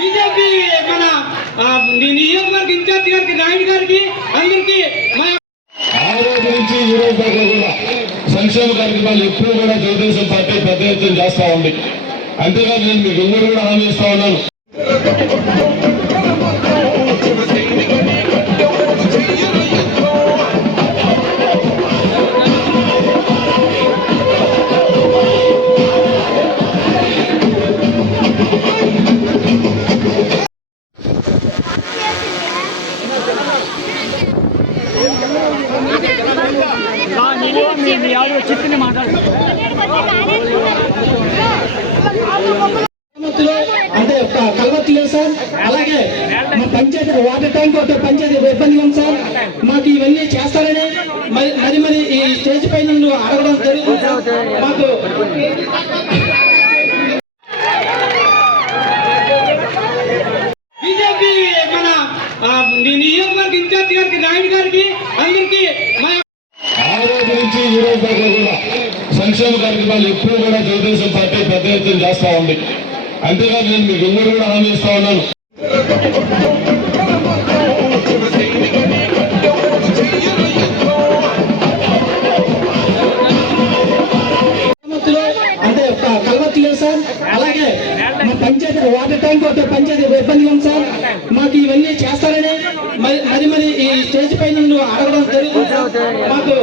BJP మన నియోజకవర్గ incharge గారికి నాయుడు గారికి అందరికీ కూడా సంక్షేమ కార్యక్రమాలు ఎప్పుడు కూడా తెలుగుదేశం పార్టీ పెద్ద ఎత్తున చేస్తా ఉంది. అంతేకాదు నేను మీకు ఇంకోటి కూడా హామీ ఇస్తా ఉన్నాను. కల్వత్తులు అంటే ఒక లేదు సార్. అలాగే మా పంచాయతీ వాటర్ ట్యాంక్ ఒక పంచాయతీ ఇబ్బంది ఉంది సార్. మాకు ఇవన్నీ చేస్తారని మరి మరి మరి ఈ స్టేజ్ పైన నన్ను అడగడం జరుగుతుంది సార్. మాకు బీజేపీ మన ఆ, ని- నియోజకవర్గ ఇన్ఛార్జ్ గారికి నాయుడు గారికి అందరికీ మా ఆ రోజు నుంచి ఈ రోజు దాకా కూడా సంక్షేమ కార్యక్రమాలు ఎప్పుడు కూడా తెలుగుదేశం పార్టీ పెద్ద ఎత్తున చేస్తా ఉంది. అంతేకాదు నేను మీకు ఇంకోటి కూడా హామీ ఇస్తా ఉన్నాను. అంటే ఒక కల్వత్తు లేదు సార్. అలాగే మా పంచాయతీ వాటర్ ట్యాంక్ ఒక పంచాయతీ ఇబ్బంది ఉంది సార్ మాకు ఇవన్నీ చేస్తారని పైన నన్ను అడగడం జరుగుతుంది. మాకు